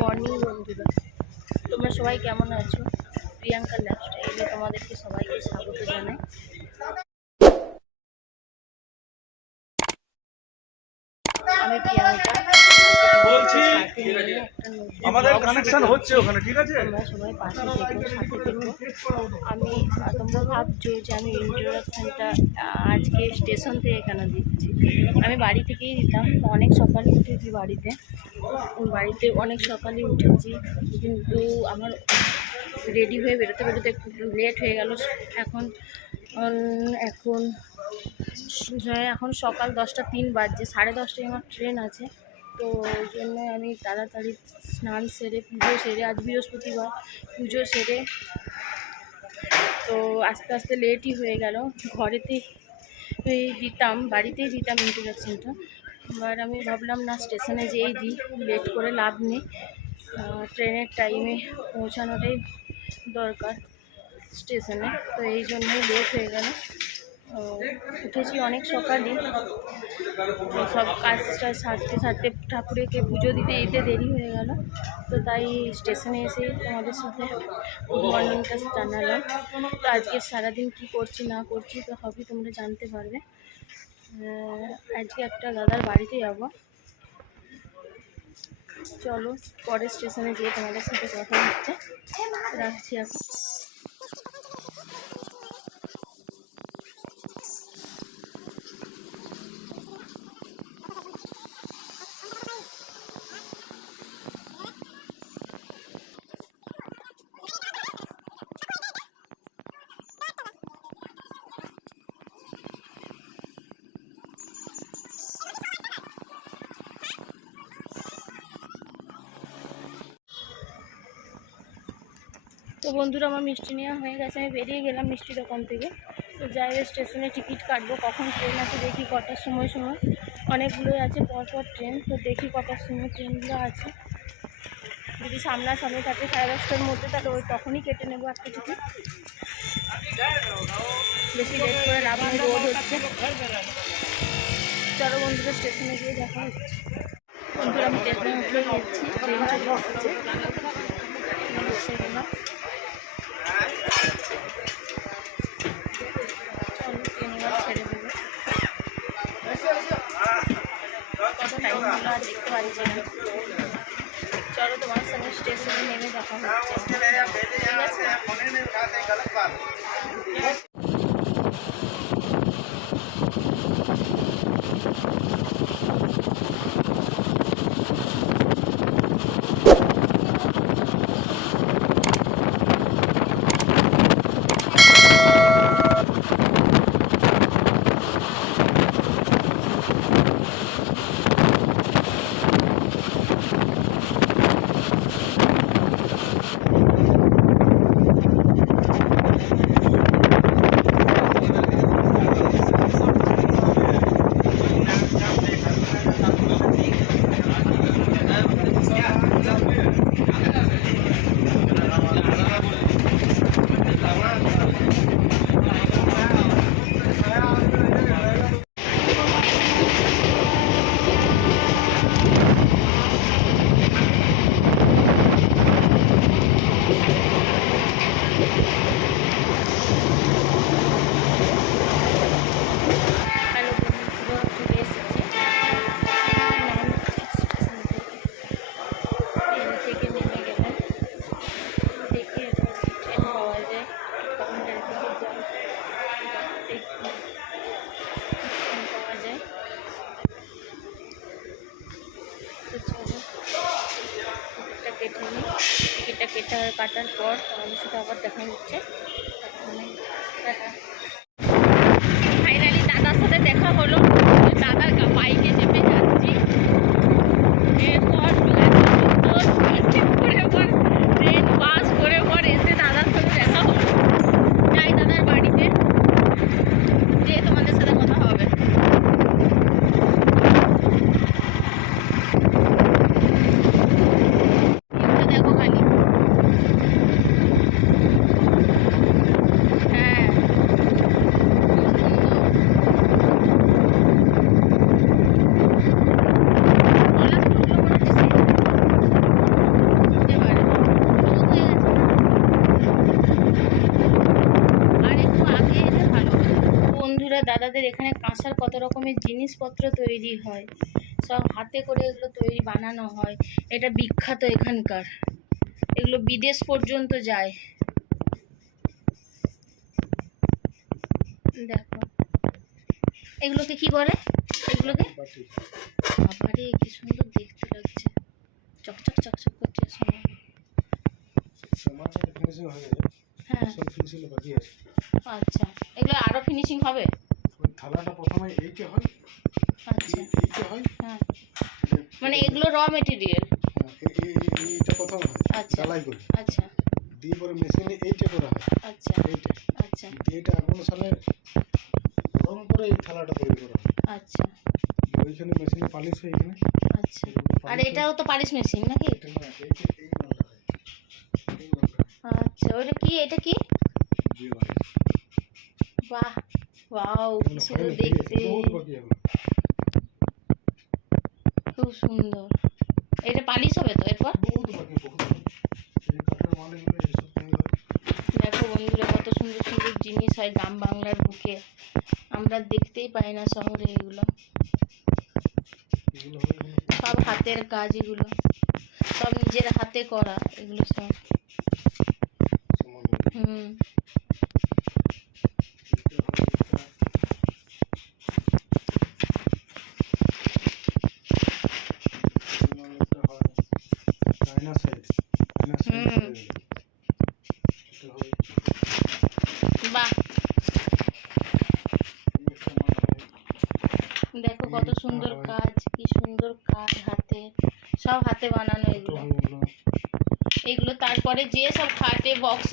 Morning বন্ধুরা, তোমরা সবাই কেমন আছো? প্রিয়াঙ্কা লাইফস্টাইলে তোমাদেরকে সবাইকে স্বাগত জানাই। আমি প্রিয়াঙ্কা বলছি। আমাদের কানেকশন হচ্ছে ওখানে, ঠিক আছে? তোমরা সবাই পাশে থেকো, সাথে থেকো। আমি তোমরা ভাবছো যে আমি ইন্ট্রোডাকশনটা আজকে স্টেশন থেকে কেন দিচ্ছি। আমি বাড়ি থেকেই দিতাম, অনেক সকালে উঠেছি। বাড়িতে অনেক সকালে উঠেছি, কিন্তু আমার রেডি হয়ে বেরোতে বেরোতে একটু লেট হয়ে গেল। এখন সকাল 10টা 3 বাজছে, 10:30টায় আমার ট্রেন আছে। তো ওই জন্য আমি তাড়াতাড়ি স্নান সেরে পুজো সেরে, আজ বৃহস্পতিবার, পুজো সেরে তো আস্তে আস্তে লেটই হয়ে গেল। বাড়িতেই দিতাম ইন্ট্রোডাকশনটা। এবার আমি ভাবলাম না, স্টেশনে যেয়েই দিই, লেট করে লাভ নেই। ট্রেনের টাইমে পৌঁছানোটাই দরকার স্টেশনে। তো এই জন্যই লেট হয়ে গেল। উঠেছি অনেক সকালই, সব কাজটা সারতে ঠাকুরকে পুজো দিতে দেরি হয়ে গেল। তো তাই স্টেশনে এসে তোমাদের সাথে গুড মর্নিংটা জানালাম। তো আজকে সারাদিন কি করছি না করছি তো সবই তোমরা জানতে পারবে। আজকে একটা দাদার বাড়িতে যাব, চলো পরে স্টেশনে গিয়ে তোমাদের সাথে কথা হচ্ছে। রাখছি এখন। তো বন্ধুরা, আমার মিষ্টি নেওয়া হয়ে গেছে, আমি বেরিয়ে গেলাম মিষ্টি দোকান থেকে। তো যাই হোক, স্টেশনে টিকিট কাটবো, কখন ট্রেন আছে দেখি, কটার সময় অনেকগুলোই আছে পরপর ট্রেন। তো দেখি কটার সময় ট্রেনগুলো আছে, যদি সামনাসামনি থাকে 10:30টার মধ্যে, তাহলে ওই তখনই কেটে নেবো একটা টিকিট। বেশি লেট করে লাভ নেই, রোড হচ্ছে। চলো বন্ধুরা, স্টেশনে গিয়ে দেখা হচ্ছে। বন্ধুরা, আমি স্টেশনে উঠে গেছি, ট্রেন চলে এসেছে। ছেড়ে দেবো, কত টাইম হলো আর দেখতে পাচ্ছি না। চলো তোমার সঙ্গে স্টেশনে নেমে দেখা হচ্ছে, ঠিক আছে? টিকিটটা কাটার পর তোমাদের সাথে আবার দেখা হচ্ছে। ফাইনালি দাদার সাথে দেখা হলো, দাদার বাইকে চেপে যাচ্ছি। এরপর ট্রেন পাস করে পর এসে দাদার সাথে দেখা হলো। যাই দাদার বাড়িতে, যেয়ে তোমাদের সাথে কথা হবে। দেখো খালি, হ্যাঁ আমাদের এখানে কাঁসার কত রকমের জিনিসপত্র তৈরি হয়, সব হাতে করে এগুলো তৈরি বানানো হয়। এটা বিখ্যাত এখানকার, এগুলো বিদেশ পর্যন্ত যায়। দেখো এগুলোকে কি বলে? এগুলোকে বাবারে কি সুন্দর দেখতে লাগছে, চকচক চকচক করছে সোনা। হ্যাঁ আচ্ছা, এগুলো আরো ফিনিশিং হবে? থালাটা প্রথমে এইটা হয়, আচ্ছা এইটা হয়, হ্যাঁ, মানে এগুলো র মেটেরিয়াল। এইটা প্রথম হয়, আচ্ছা ঢালাই করে, আচ্ছা দিয়ে পরে মেশিনে এইটা করা হয়, আচ্ছা এইটা, আচ্ছা এটা 18 সালে রং করে এই থালাটা তৈরি করা হয়। আচ্ছা ওইখানে মেশিনে পালিশ হয় এখানে। আচ্ছা, আর এটাও তো পালিশ মেশিন নাকি? এটা না, এইটা এই মালটা হয়, এই মালটা আচ্ছা ওইটা কি, এটা কি? দিয়ে হয়। বাহ, ওয়াও কি মানে সুন্দর হয়নি, দেখতে, বহুত বাকি এখন। খুব সুন্দর। এটা পালিশ হবে তো এরপর? বহুত বাকি, বহুত বাকি। এই কাঠের মাল এগুলো এইসব তৈরি হয়। দেখো বন্ধুরা কত সুন্দর সুন্দর জিনিস হয় গ্রাম বাংলার বুকে, আমরা দেখতেই পাই না শহরে। এগুলো এগুলো হয় সব হাতের কাজ, এগুলো সব নিজের হাতে করা, এগুলো সব। হুম বাহ, দেখো কত সুন্দর কাজ, কি সুন্দর কাজ হাতে, সব হাতে বানানো এগুলো। এগুলো তারপরে যে সব খাটে, বক্স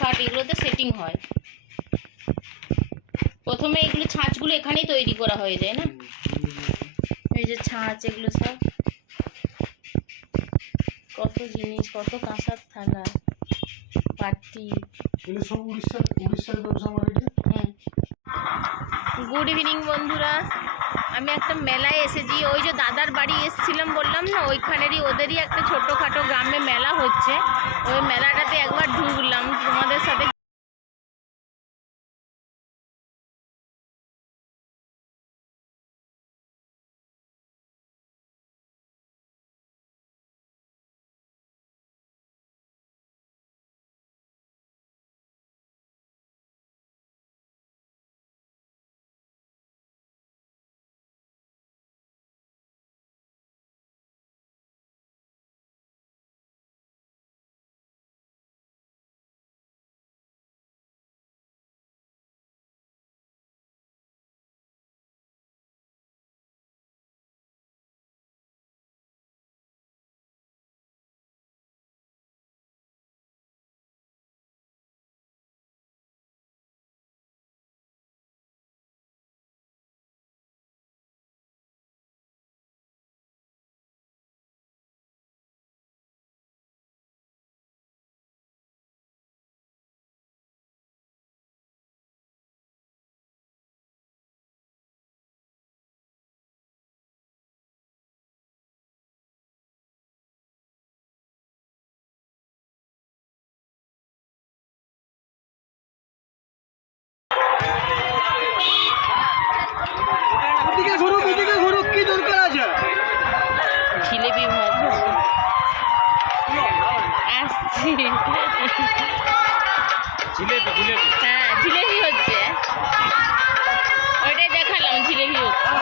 খাট, এগুলোতে সেটিং হয়। প্রথমে এগুলো ছাঁচগুলো এখানেই তৈরি করা হয়ে যায় না? এই যে ছাঁচ, এগুলো সব কত জিনিস, কত কাঁসার থালা, পাটি। সব উড়িষ্যার ব্যবসা আমার এটা। হ্যাঁ, গুড ইভিনিং বন্ধুরা, আমি একটা মেলায় এসেছি। ওই যে দাদার বাড়ি এসেছিলাম বললাম না, ওইখানেরই ওদেরই একটা ছোটোখাটো গ্রামে মেলা হচ্ছে। ওই মেলাটাতে একবার ঢুকলাম তোমাদের সাথে। কি দরকার আছে? জিলেবি ভাজছে, আসছি। হ্যাঁ জিলেবি হচ্ছে, ওইটাই দেখালাম, জিলেবি হচ্ছে।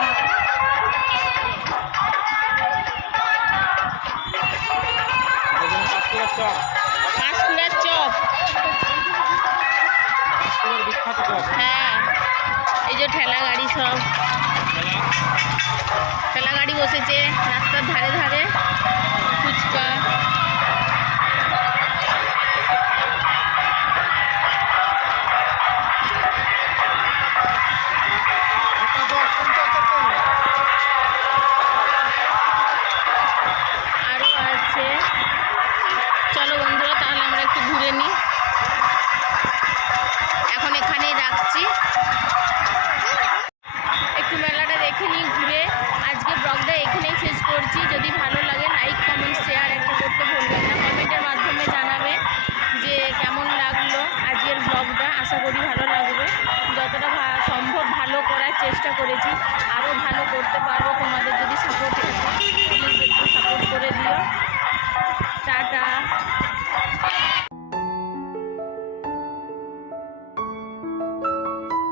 পাঁশকুড়ার চপ, হ্যাঁ এই যে ঠেলা গাড়ি, সব ঠেলা গাড়ি বসেছে রাস্তার ধারে ধারে, ফুচকা। আরও আছে, চলো বন্ধুরা তাহলে আমরা একটু ঘুরে নিই। এখন এখানেই রাখছি, একটু মেলাটা দেখে নিই ঘুরে। আজকে ব্লগটা এখানেই শেষ করছি। যদি ভালো লাগে লাইক কমেন্ট শেয়ার একটা করতে ভুলবেন না। কমেন্টের মাধ্যমে জানাবে যে কেমন লাগলো আজকের ব্লগটা। আশা করি ভালো লাগবে, যতটা সম্ভব ভালো করার চেষ্টা করেছি, আরও ভালো করতে পারবো।